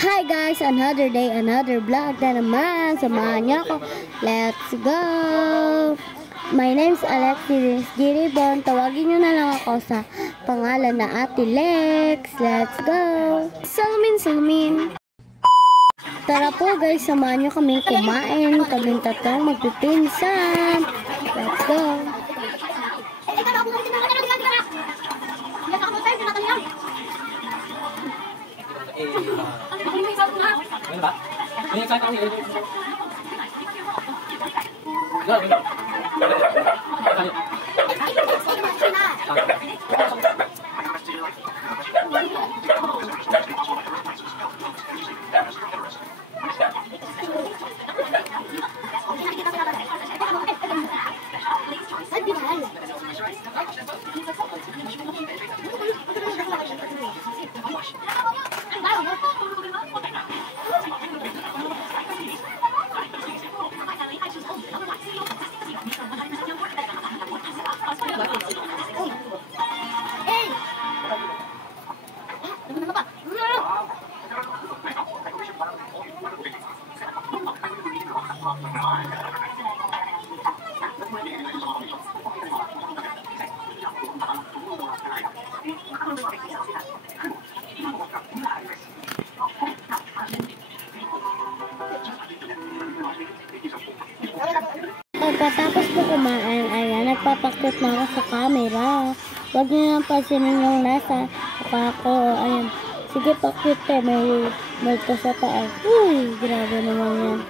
Hi guys! Another day, another vlog na naman. Samahan niyo ako. Let's go! My name's Alexis Giribon. Tawagin niyo na lang ako sa pangalan na Ate Lex. Let's go! Salmin! Tara po guys, samahan niyo kaming kumain. Kaming tatlong magpipinsan. Let's go! Ano ba? May excited ako yun. Pagkatapos po kumain, ayan, nagpapakit na ako sa camera. Huwag niyo nang pansinin yung nasa mukha ko. Ayan, sige pakit may multo sa taas. Uy, grabe naman yan.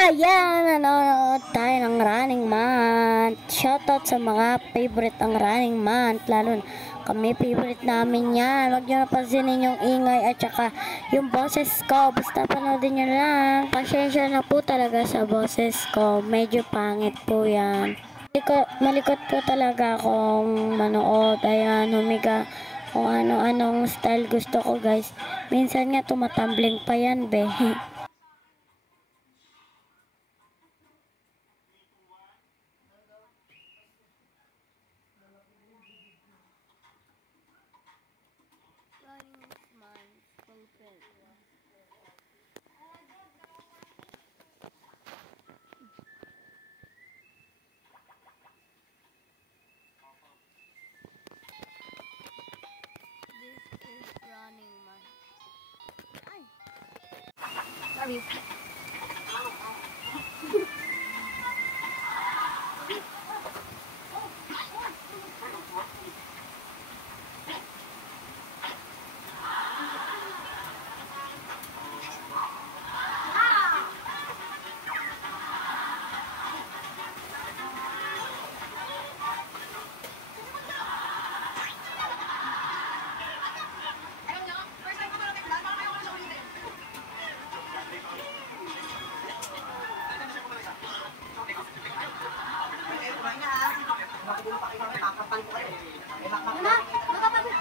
Ayan, nanonood tayo ng Running Man. Shoutout sa mga favorite ang Running Man. Lalo kami favorite namin yan. Huwag nyo napansinin yung ingay at saka yung boses ko. Basta panoodin nyo lang. Pasensya na po talaga sa boses ko. Medyo pangit po yan. Malikot po talaga akong manood. Ayan, humiga kung ano-anong style gusto ko guys. Minsan nga tumatambling pa yan be. Sorry.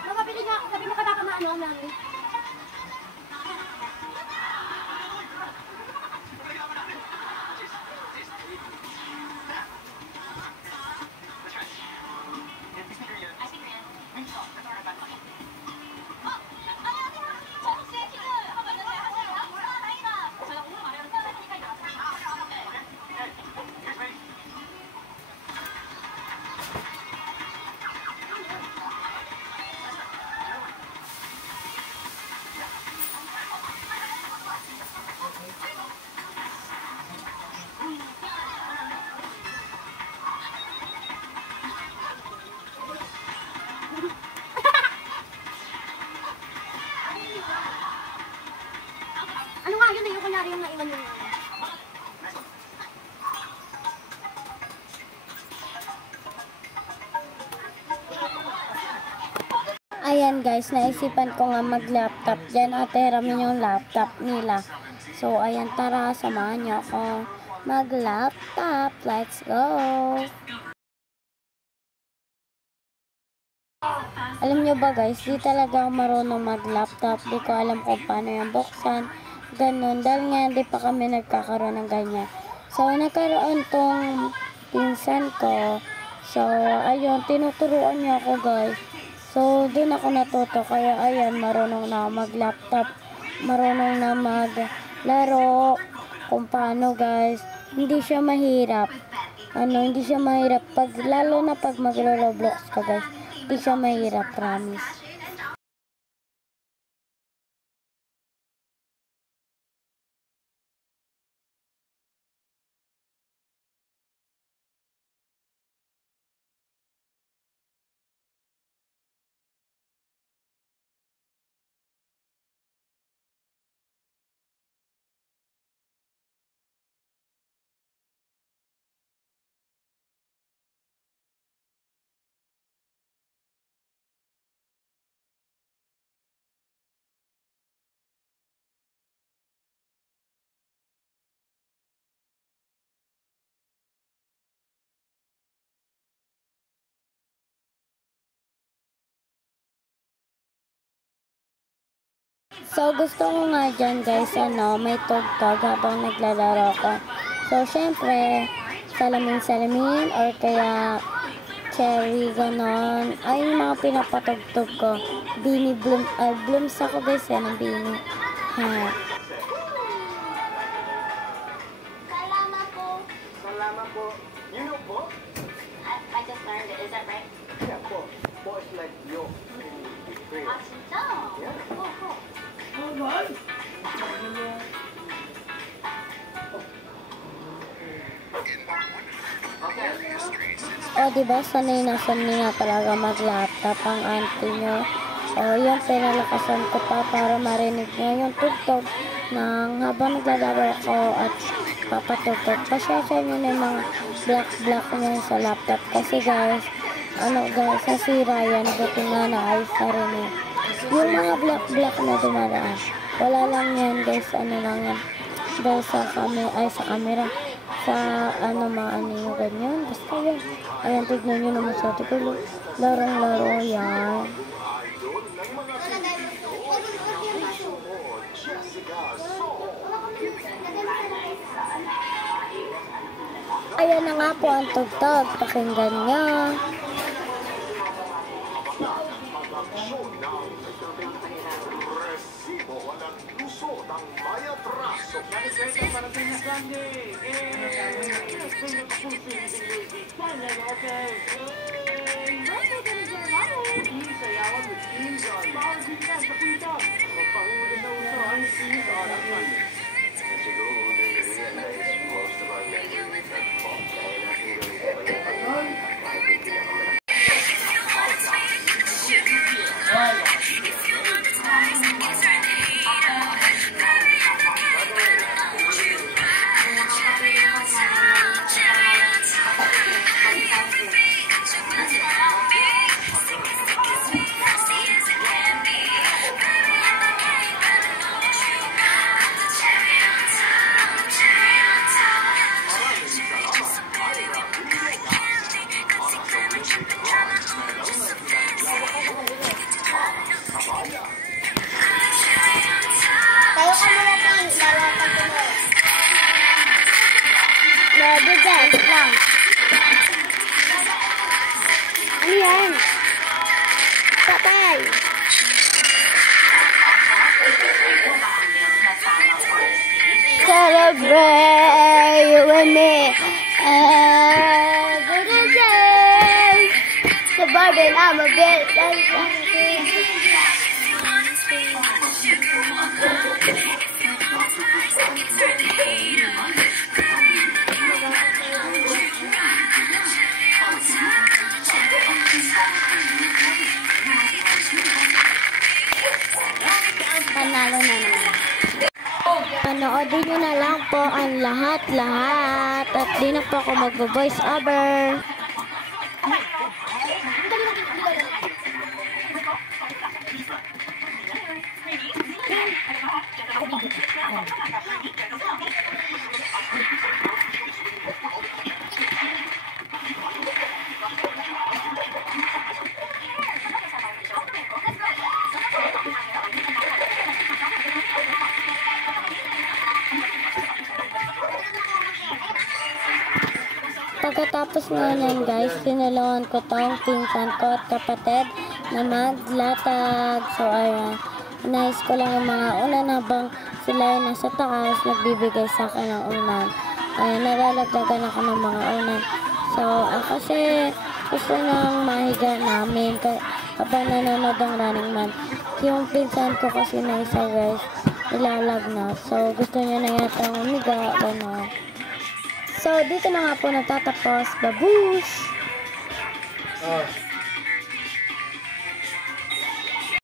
Makapili nga, sabi mo katakamaan ako namin. Ano nga yun yung kunyari yung naiwan yung Ayan guys, naisipan ko nga mag-laptop. Diyan ateramin yung laptop nila. So ayan, tara, samahan niyo ako mag-laptop. Let's go! Alam nyo ba guys, di talaga ako marunong mag-laptop. Di ko alam kung paano yung buksan. Ganun. Dahil nga di pa kami nagkakaroon ng ganyan. So, nagkaroon tong pinsan ko. So, ayun, tinuturuan niya ako guys. So, dun ako natuto. Kaya, ayan, marunong na ako mag-laptop. Marunong na maglaro. Kung paano guys. Hindi siya mahirap. Hindi siya mahirap. Lalo na pag maglo-Roblox ka guys. Hindi siya mahirap, promise. So, gusto ko nga dyan guys, may tugtog habang naglalaro ko. So, syempre, salamin-salamin or kaya cherry, ganon. Ay, yung mga pinapatugtog ko. Bini Bloom, Blooms ako guys, yan ang Bini. Ha. Salamat po. Salamat po. You know po? I just learned it. Is that right? Yeah, po. Po is like yo in Korean. Ah, 진짜? Yeah. Oh. O, diba, sanay na talaga mag-laptop ang auntie nyo. O, yung pinalakasan ko pa para marinig nyo yung tugtog ng habang naglalaro ko at papatugtog. Pasyasya nyo na yung mga black nyo sa laptop. Kasi guys, guys, nasira yan. Buti nga na-ayos na rin eh. Yung mga black na dumaraan. Wala lang yan guys, lang yan. Dahil sa camera. Sa mga yung ganyan. Basta yan. Ayan, tignan nyo naman sa tigulo. Larong-laro yan. Ayan na nga po ang tugtog. Pakinggan nyo. Tayo ka muna, Ping. Laro ka muna. Lado guys lang. Ano yan? Patay! Celebrate you and me every day. The burden I'm a bit panalo na naman. Panoodin nyo na lang po ang lahat-lahat at di na po ako mag-voice over. pagkatapos nga niyan guys, tinulungan ko tong pinsan ko at kapatid na maglatag. So ayan, inayos ko lang yung mga unan habang sila ay nasa taas, nagbibigay sa akin ng unan. Ayan, nalalagdagan ako ng mga unan. So, kasi gusto nang mahiga namin habang nanonood ang Running Man. Yung pinsan ko kasi na isa guys, nilalagnat. So, gusto niya na yata umiga, gano'n. So, dito na nga po natatapos. Babush!